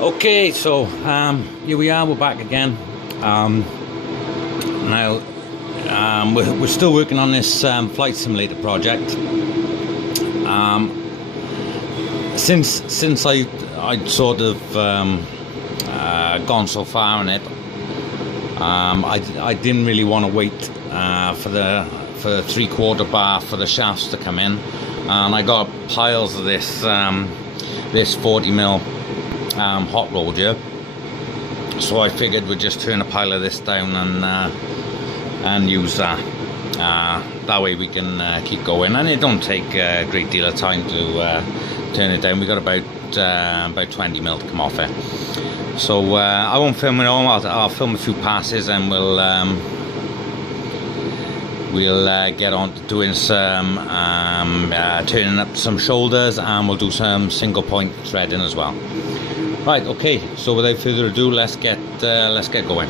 Okay, so here we are. We're back again. Now we're still working on this flight simulator project. Since I'd sort of gone so far in it, I didn't really want to wait for the 3/4 bar for the shafts to come in, and I got piles of this 40mm hot rolled here, so I figured we'd just turn a pile of this down and use that. That way we can keep going, and it don't take a great deal of time to turn it down. We got about 20mm to come off it, so I won't film it all. I'll film a few passes, and we'll get on to doing some turning up some shoulders, and we'll do some single point threading as well. Right, okay, so without further ado, let's get going.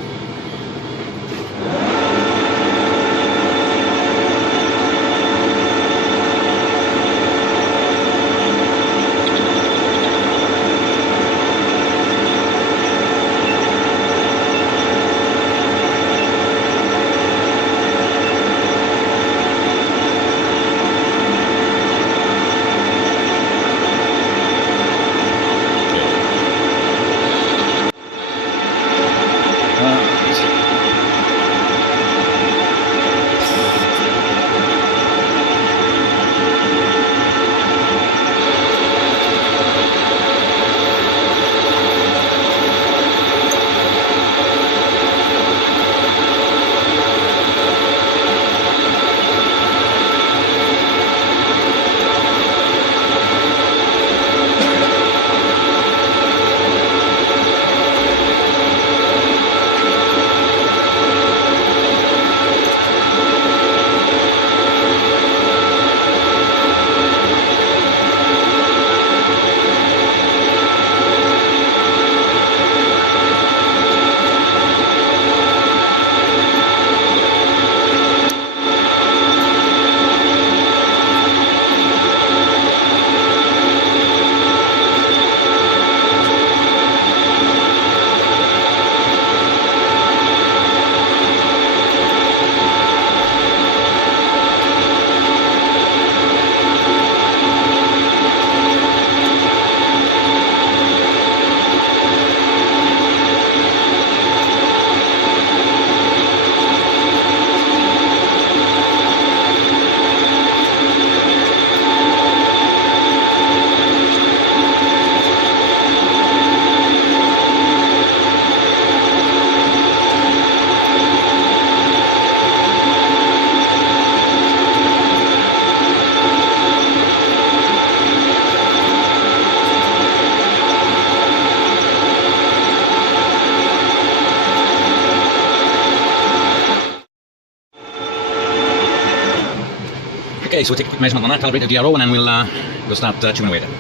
Okay, so we'll take a quick measurement on that, calibrate the DRO, and then we'll start tuning away then.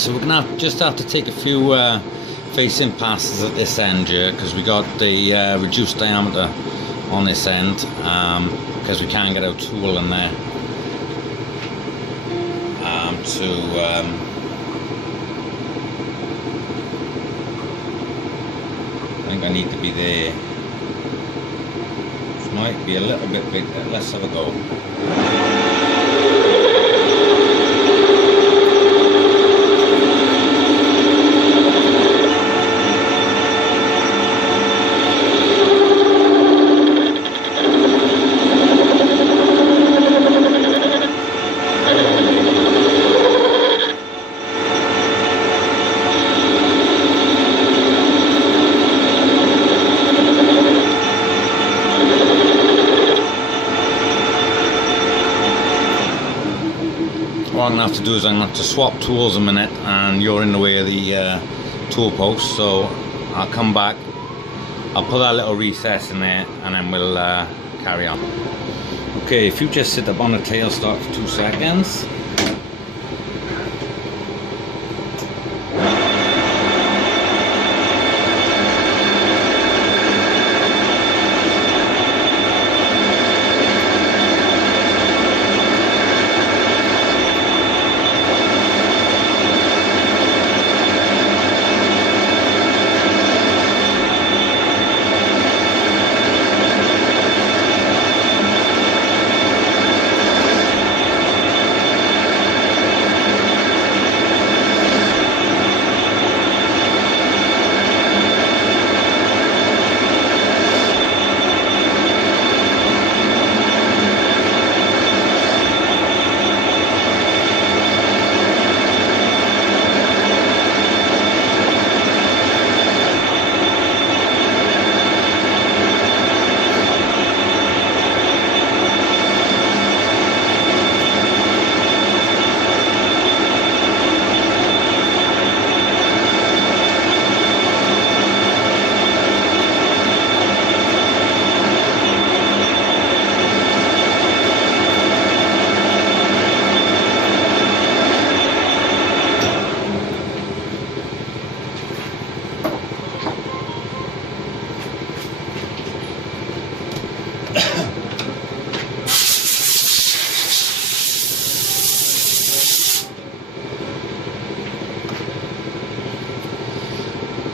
So we're gonna just have to take a few facing passes at this end here, because we got the reduced diameter on this end, because we can't get our tool in there I think I need to be there. This might be a little bit big. Let's have a go. What I'm going to have to do is I'm going to have to swap tools a minute, and you're in the way of the tool post, so I'll come back, I'll put that little recess in there, and then we'll carry on. Okay, if you just sit up on the tailstock for 2 seconds.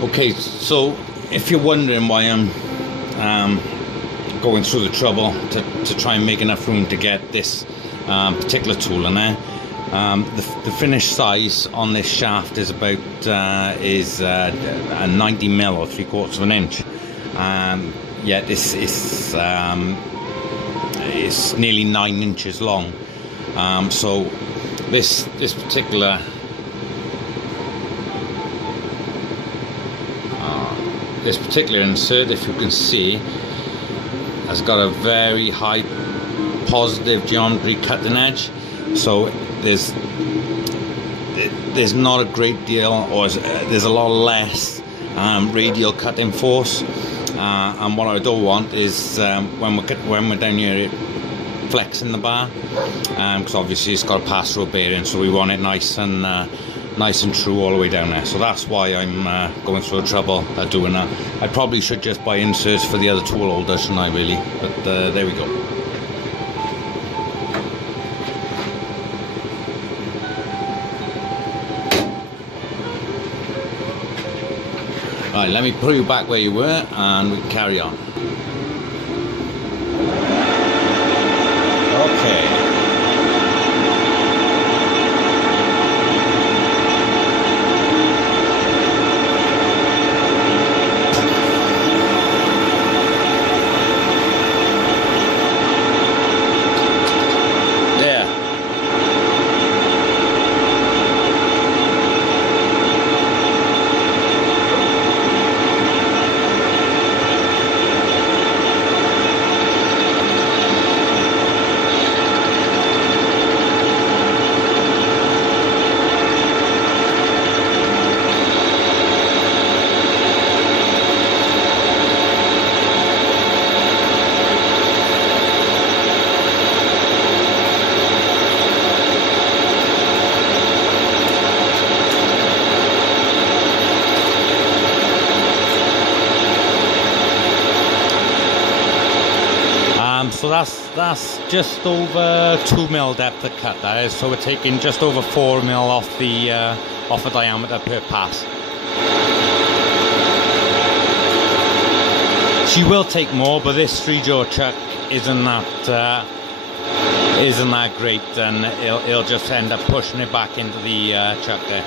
Okay, so if you're wondering why I'm going through the trouble to try and make enough room to get this particular tool in there, the finished size on this shaft is about a 90mm or 3/4 of an inch. Yet this is it's nearly 9 inches long. So this particular insert, if you can see, has got a very high positive geometry cutting edge. So there's not a great deal, or there's a lot less radial cutting force. And what I don't want is when we're down here flexing the bar, because obviously it's got a pass-through bearing, so we want it nice and true all the way down there. So that's why I'm going through the trouble of doing that. I probably should just buy inserts for the other tool holder, shouldn't I, really? But there we go. Right, let me put you back where you were and we can carry on. Okay. So that's just over 2mm depth of cut, that is. So we're taking just over 4mm off the diameter per pass. She will take more, but this 3-jaw chuck isn't that great, and it'll just end up pushing it back into the chuck there.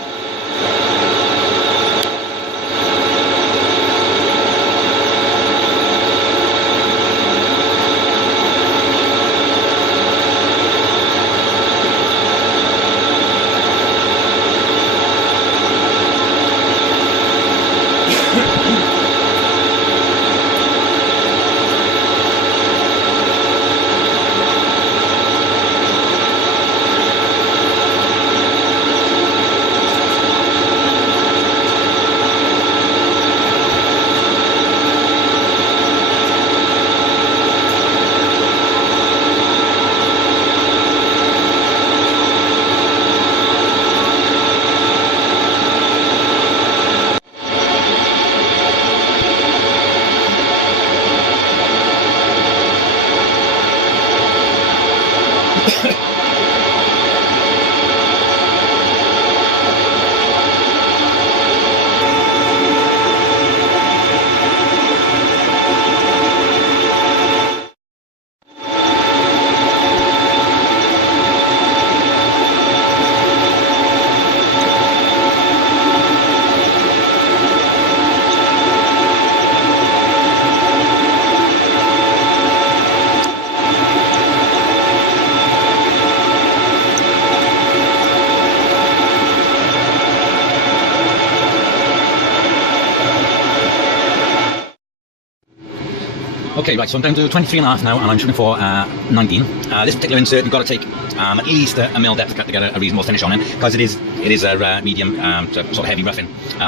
Okay, right, so I'm down to 23.5 now, and I'm shooting for 19. This particular insert, you've got to take at least a mil depth cut to get a reasonable finish on it, because it is a medium to sort of heavy roughing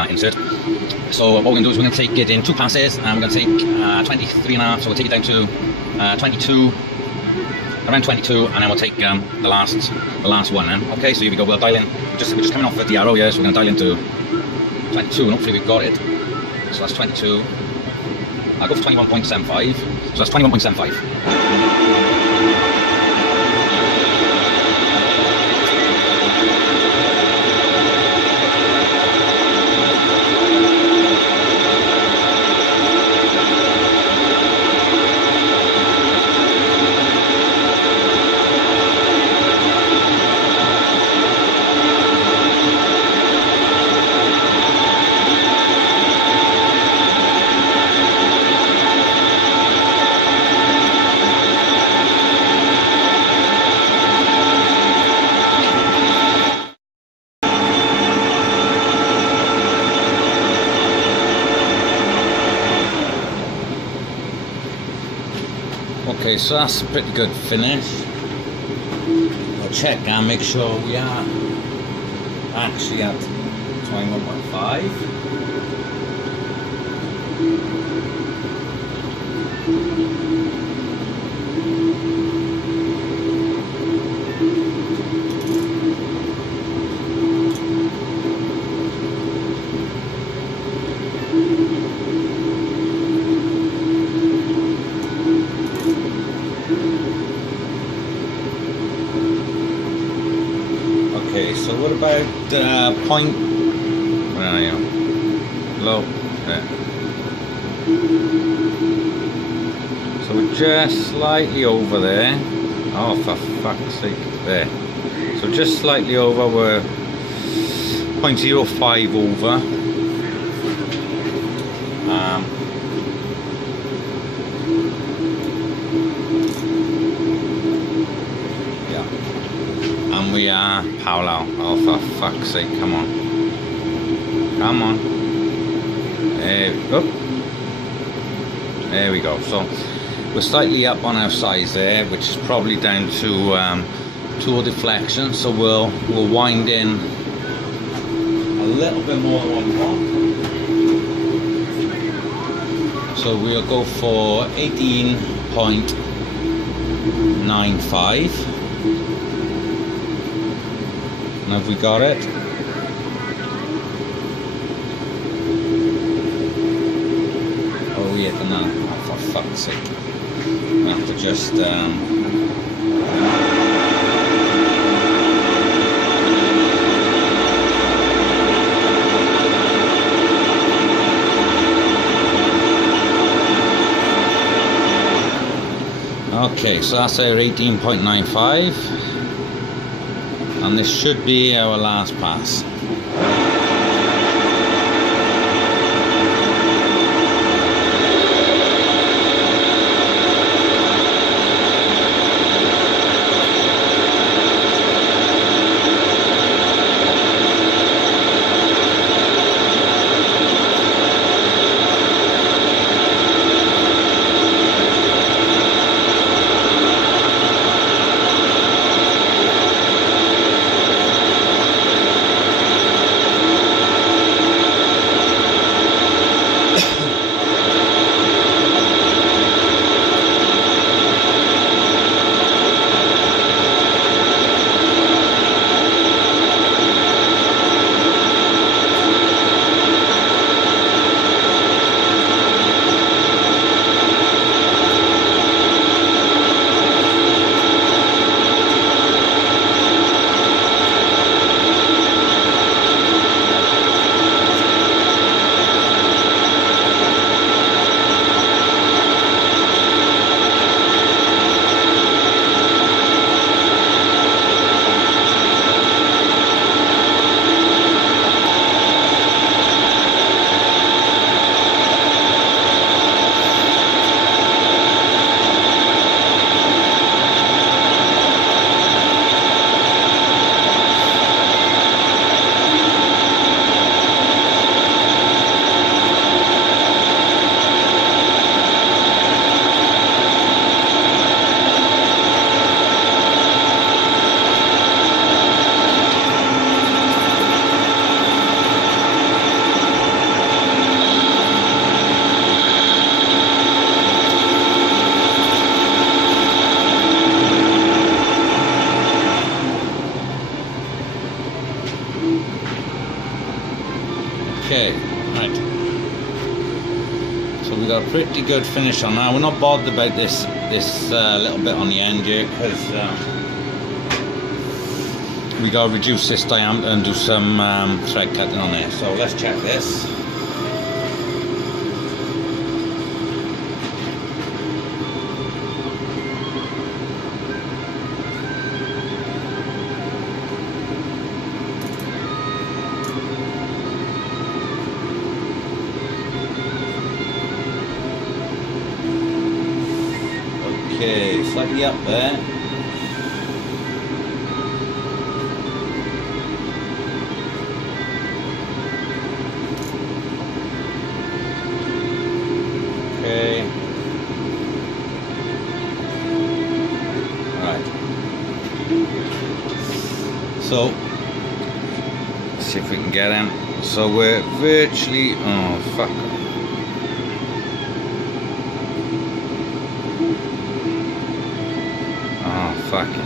insert. So what we're going to do is we're going to take it in 2 passes, and we're going to take 23.5, so we'll take it down to 22, around 22, and then we'll take the last one then. Okay, so here we go, we'll dial in, we're just coming off with the arrow, yeah, so we're going to dial into 22, and hopefully we've got it. So that's 22. I'll go for 21.75, so that's 21.75. Okay, so that's a pretty good finish. We'll check and make sure we are actually at 21.5. Okay, so what about point? Where are you? Low. There. So we're just slightly over there. Oh, for fuck's sake! There. So just slightly over. We're 0.05 over. And we are parallel. Oh, for fuck's sake, come on. Come on. There we go. So we're slightly up on our size there, which is probably down to tool deflection. So we'll wind in a little bit more than what we want. So we'll go for 18.95. Have we got it? Oh yeah. working now. Oh, for fuck's sake. I have to just okay, so that's our 18.95, and this should be our last pass. Okay, right. So we got a pretty good finish on that. We're not bothered about this little bit on the end here, because we got to reduce this diameter and do some thread cutting on there. So let's check this. Okay, slightly up there. Okay. Alright. So, let's see if we can get him. So we're virtually, oh fuck. Fuck it.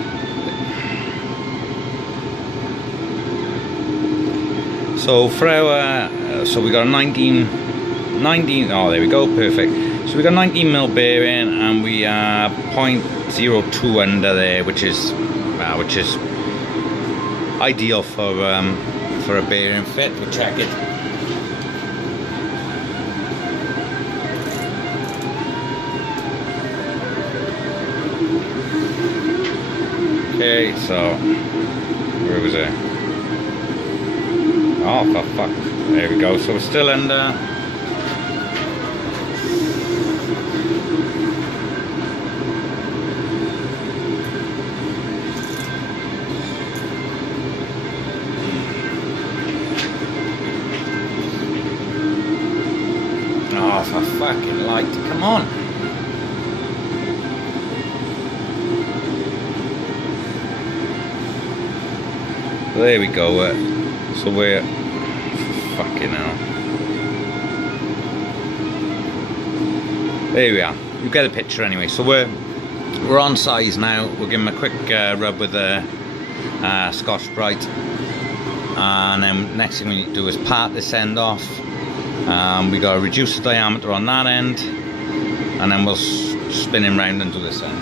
So for our, so we got a 19, oh there we go, perfect. So we got 19 mil bearing, and we are 0.02 under there, which is ideal for a bearing fit. We'll check it. Okay, so where was it? Oh, for fuck! There we go. So we're still under. Oh, for fucking light! Come on! There we go. So we're fucking hell. There we are. You get a picture anyway. So we're on size now. We'll give them a quick rub with the Scotch-Brite, and then next thing we need to do is part this end off. We got to reduce the diameter on that end, and then we'll spin him round into this end.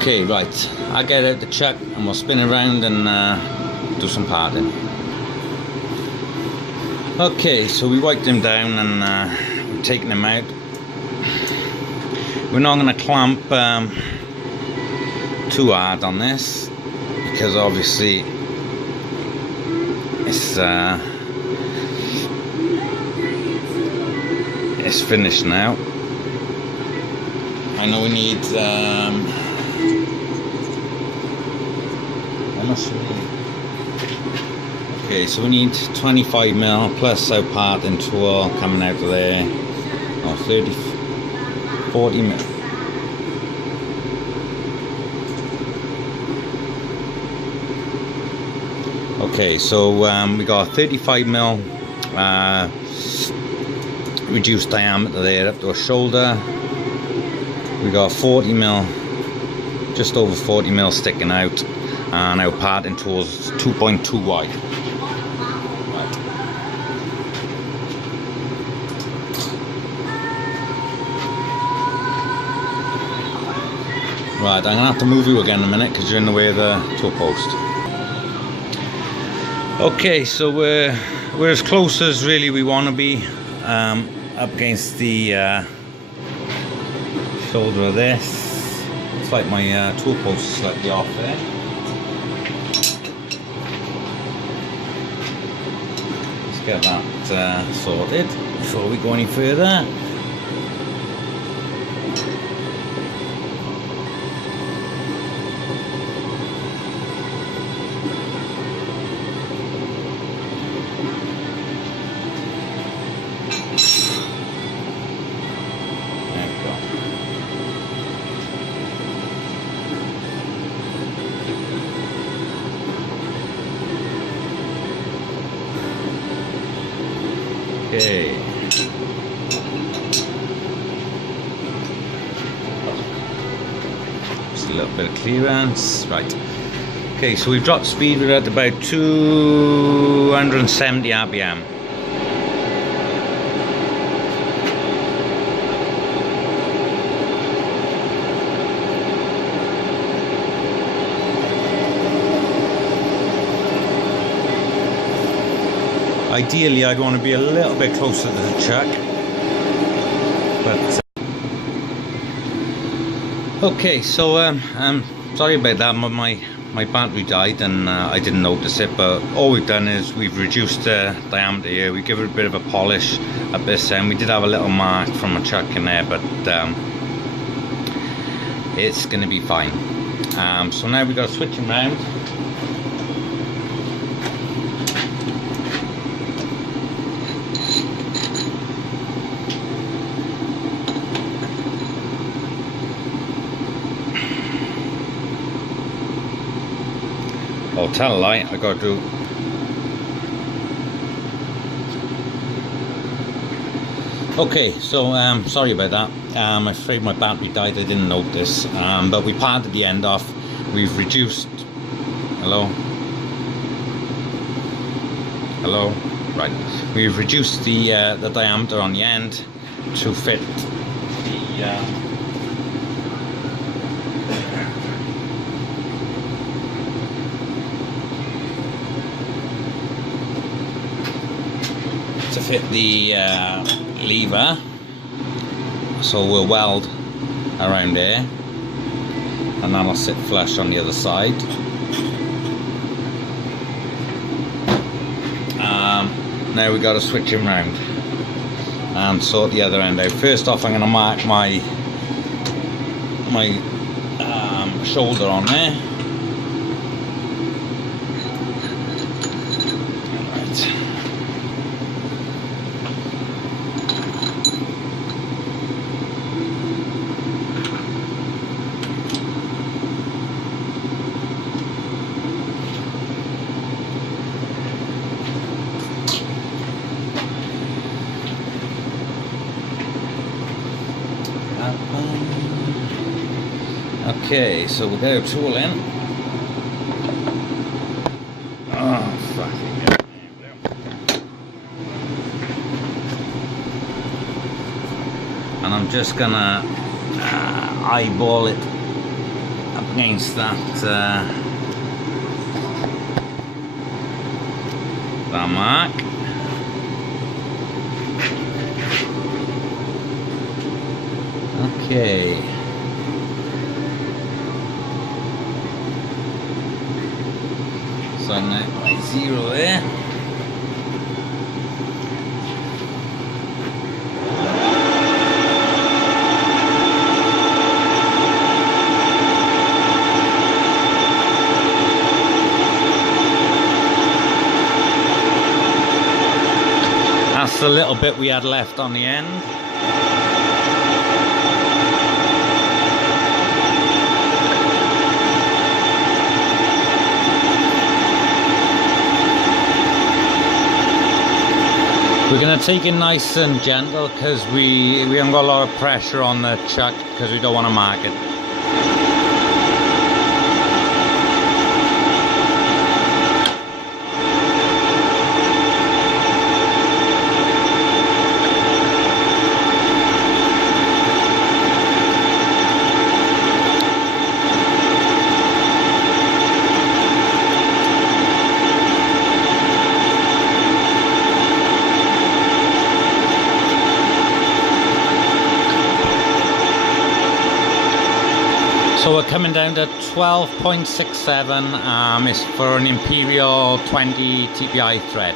Okay, right, I'll get out the chuck and we'll spin around and do some parting. Okay, so we wiped him down and we've taken him out. We're not going to clamp too hard on this because obviously it's finished now. I know we need okay, so we need 25mm plus our parting tool coming out of there, or 40mm. Okay, so we got 35mm reduced diameter there up to a shoulder. We got 40mm, just over 40mm sticking out, and our parting tool is 2.2 wide. Right, I'm going to have to move you again in a minute because you're in the way of the tool post. Okay, so we're as close as really we want to be up against the shoulder of this. It's like my tool post is slightly off there. Let's get that sorted before we go any further. Okay. Just a little bit of clearance. Right. Okay, so we've dropped speed. We're at about 270 RPM. Ideally, I'd want to be a little bit closer to the chuck, but okay. So sorry about that. My battery died and I didn't notice it. But all we've done is we've reduced the diameter here. We give it a bit of a polish at this end. We did have a little mark from a chuck in there, but it's going to be fine. So now we've got to switch him around. I'll tell a lie, I got to do. Okay, so sorry about that. I'm afraid my battery died, I didn't notice. But we parted the end off. We've reduced. Hello? Hello? Right. We've reduced the diameter on the end to fit the lever, so we'll weld around there and that'll sit flush on the other side. Now we got to switch him round and sort the other end out. First off, I'm going to mark my shoulder on there. Right. Okay, so we'll get our tool in. Oh, fucking hell. And I'm just gonna eyeball it up against that mark. Okay. So I'm at my 0 there. That's the little bit we had left on the end. We're going to take it nice and gentle because we haven't got a lot of pressure on the chuck because we don't want to mark it. So we're coming down to 12.67, it's for an Imperial 20 TPI thread.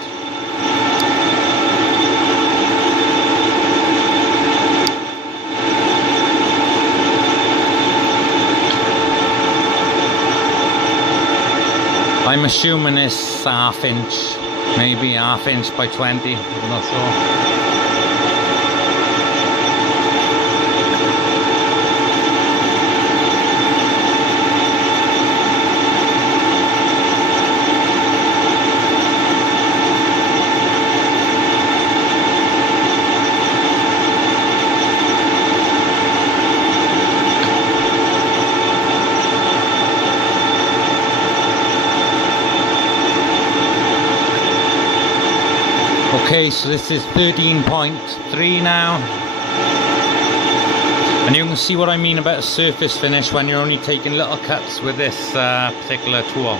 I'm assuming it's ½ inch, maybe ½ inch by 20, I'm not sure. Okay, so this is 13.3 now, and you can see what I mean about a surface finish when you're only taking little cuts with this particular tool.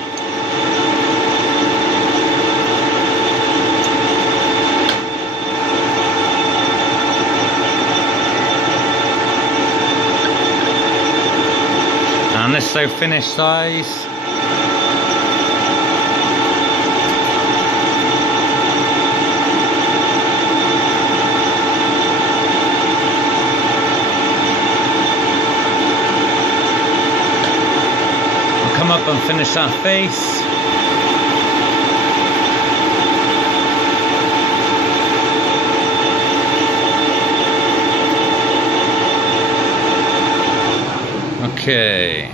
And this is our finished size. Come up and finish that face. Okay.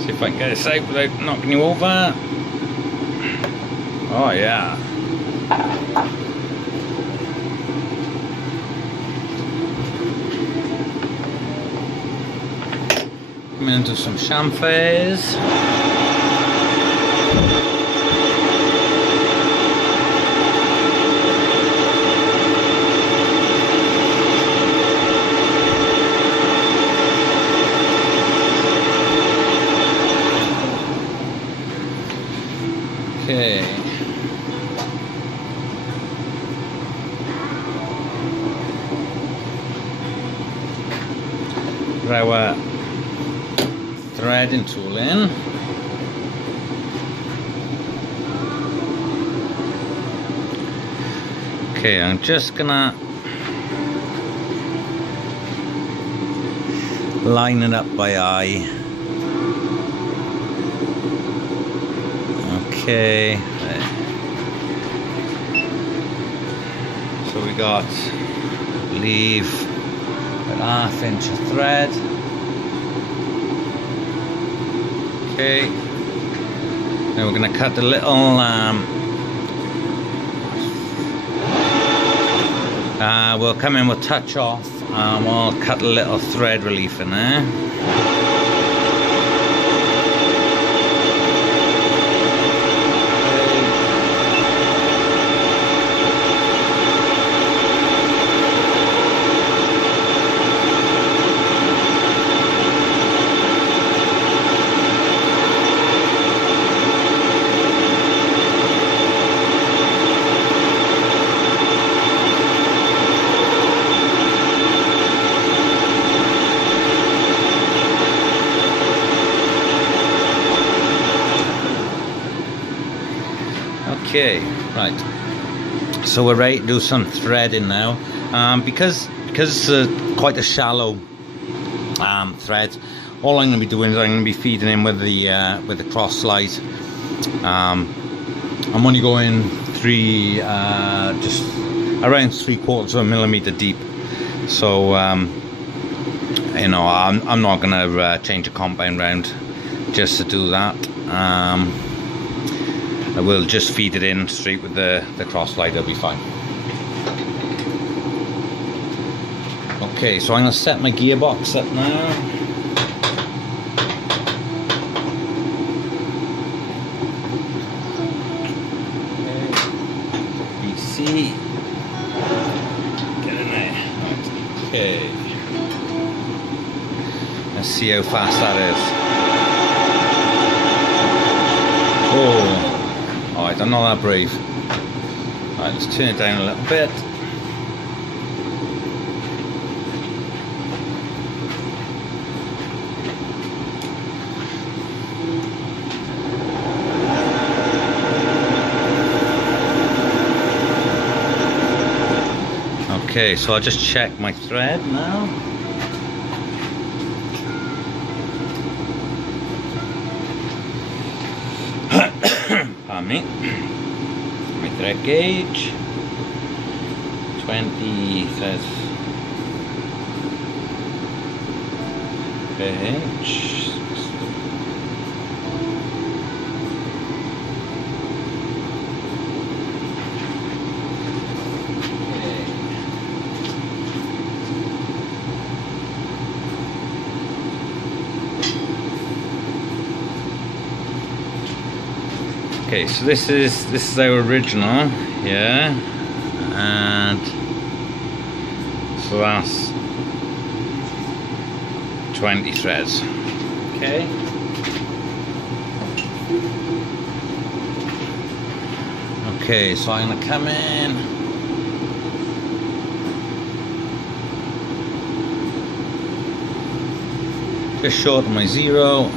See if I can get this out without knocking you over. Oh yeah. Into some chamfers. Okay. Our threading tool in. Okay, I'm just gonna line it up by eye. Okay, so we got, leave an 1/2 inch of thread. Okay, then we're going to cut a little we'll come in with touch off and we'll cut a little thread relief in there. Okay, right, so we're ready to do some threading now. Because it's quite a shallow thread, all I'm going to be doing is I'm going to be feeding in with the cross slide. I'm only going just around 3/4 millimeter deep, so you know, I'm not going to change the compound round just to do that. I will just feed it in straight with the cross slide, it'll be fine. Okay, so I'm going to set my gearbox up now. Okay. BC. Get in there. Okay. Let's see how fast that is. Oh. Alright, I'm not that brave. Alright, let's turn it down a little bit. Okay, so I'll just check my thread now. Pardon me. My thread gauge, 20 threads per inch. Okay, so this is our original, yeah, and so that's 20 threads. Okay. Okay, so I'm gonna come in. Just short of my 0.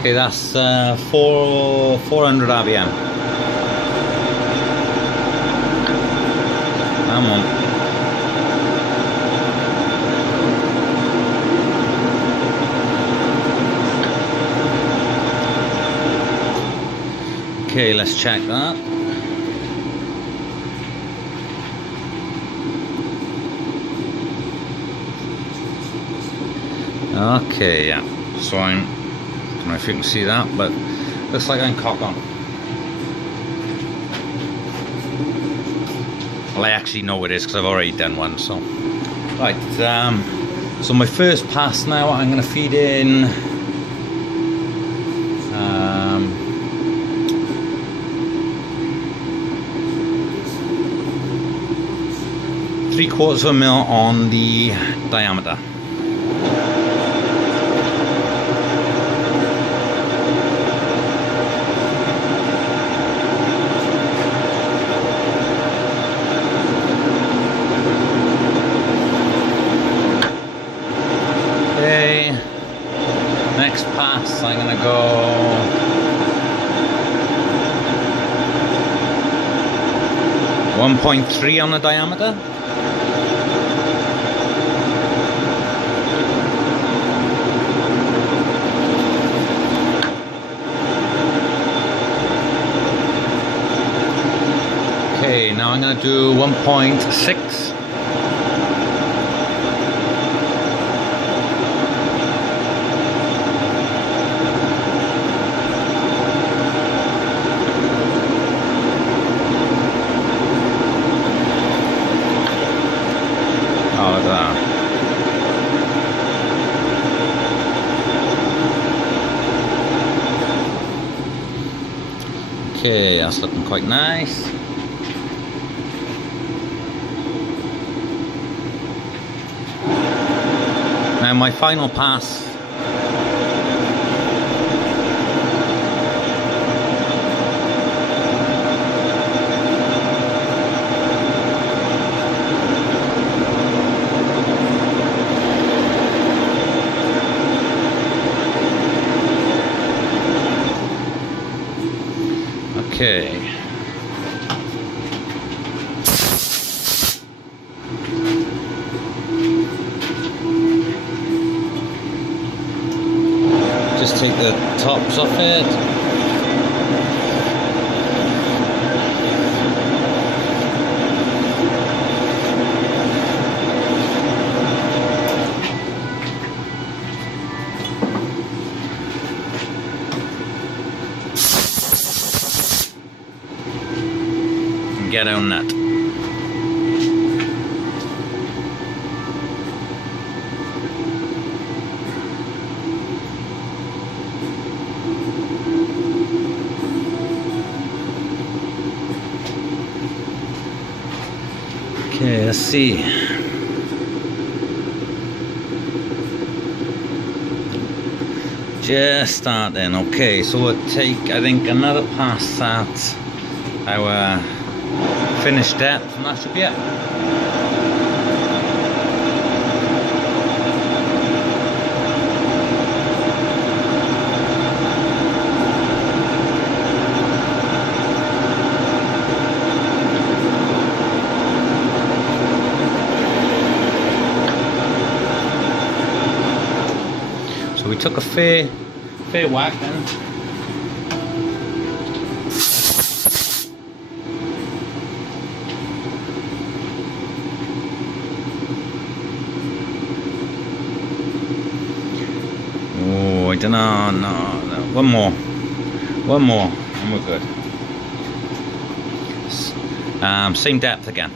Okay, that's 400 RPM. Come on. Okay, let's check that. Okay, yeah. So I don't know if you can see that, but looks like I'm cock on. Well, I actually know it is because I've already done one. So, right. So my first pass now, I'm going to feed in 3/4 mil on the diameter. pass, I'm gonna go 1.3 on the diameter. Okay, now I'm gonna do 1.6. Okay, that's looking quite nice. Now my final pass. Okay. Just take the tops off it. Get on that. Okay, let's see. Just starting. Okay, so we'll take, I think, another pass at our finished depth, and that should be it. So we took a fair whack then. I don't know, no, one more, and we're good. Same depth again.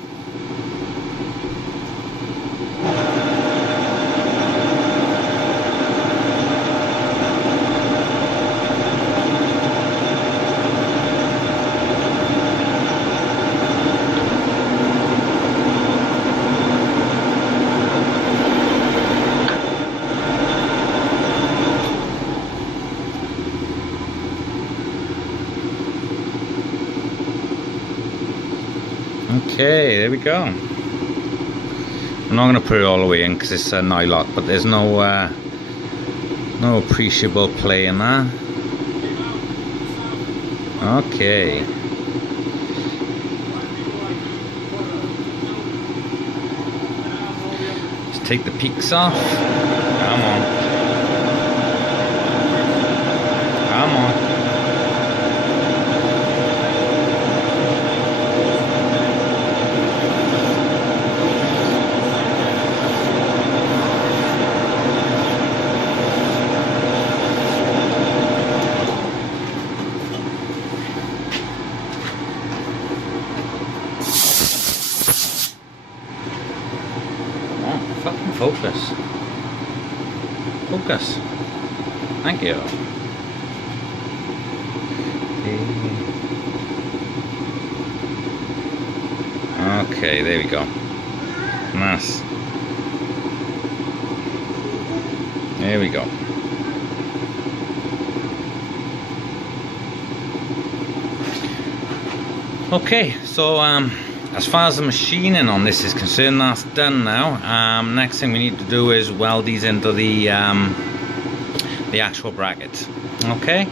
Okay, there we go. I'm not going to put it all the way in because it's a nylock, but there's no appreciable play in that. Okay. Let's take the peaks off. Come on. Come on. Fucking focus. Focus. Thank you. Okay, there we go. Nice. There we go. Okay, so as far as the machining on this is concerned, that's done now. Next thing we need to do is weld these into the the actual bracket. Okay.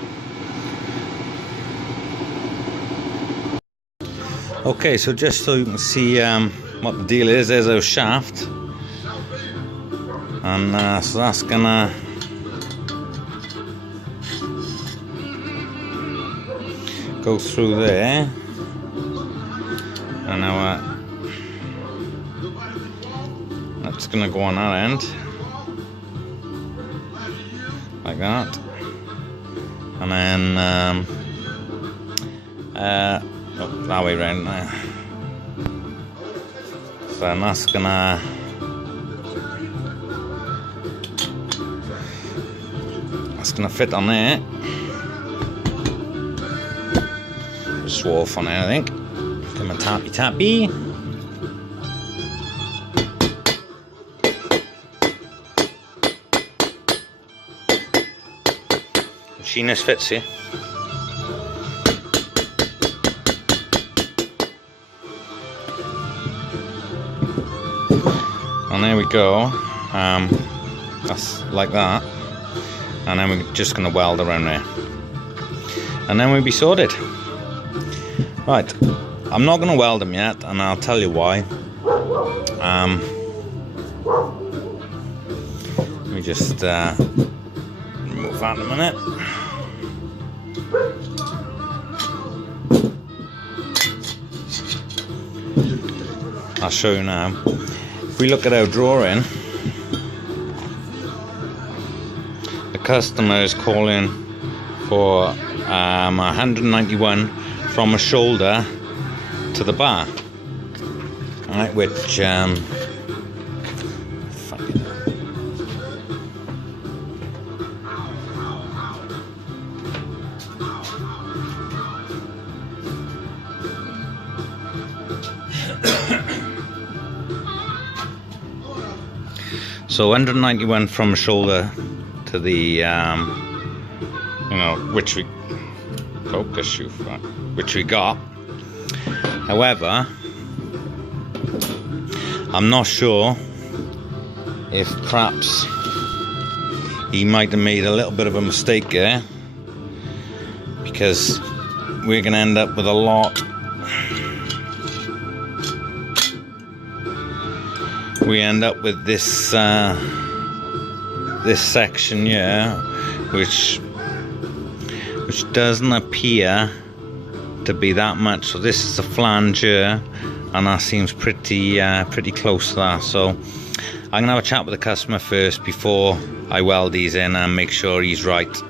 Okay, so just so you can see what the deal is, there's our shaft, and so that's gonna go through there, and now that's gonna go on that end like that, and then that way round there. So then that's gonna fit on there. Swarf on there, I think. Come and tappy. Machinist fits here. And there we go. That's like that. And then we're just going to weld around there. And then we'll be sorted. Right. I'm not going to weld them yet, and I'll tell you why. Let me just remove that in a minute. I'll show you now. If we look at our drawing, the customer is calling for 191 from a shoulder to the bar, right, which so 191 from shoulder to the which we focus you for, which we got. However, I'm not sure if perhaps he might have made a little bit of a mistake there, because we're going to end up with a lot. We end up with this this section here, which doesn't appear to be that much. So this is the flange here, and that seems pretty close to that. So I'm gonna have a chat with the customer first before I weld these in and make sure he's right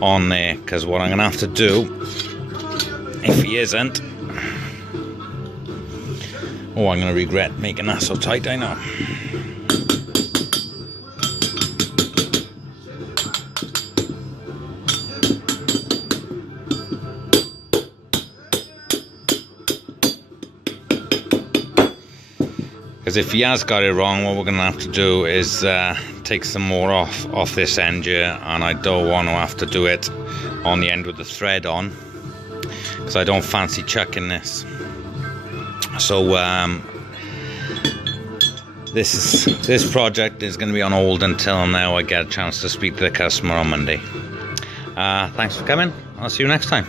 on there, because what I'm gonna have to do, if he isn't, oh, I'm gonna regret making that so tight, I know. Because if he has got it wrong, what we're going to have to do is take some more off this end here, and I don't want to have to do it on the end with the thread on, because I don't fancy chucking this. So this project is going to be on hold until now I get a chance to speak to the customer on Monday. Thanks for coming. I'll see you next time.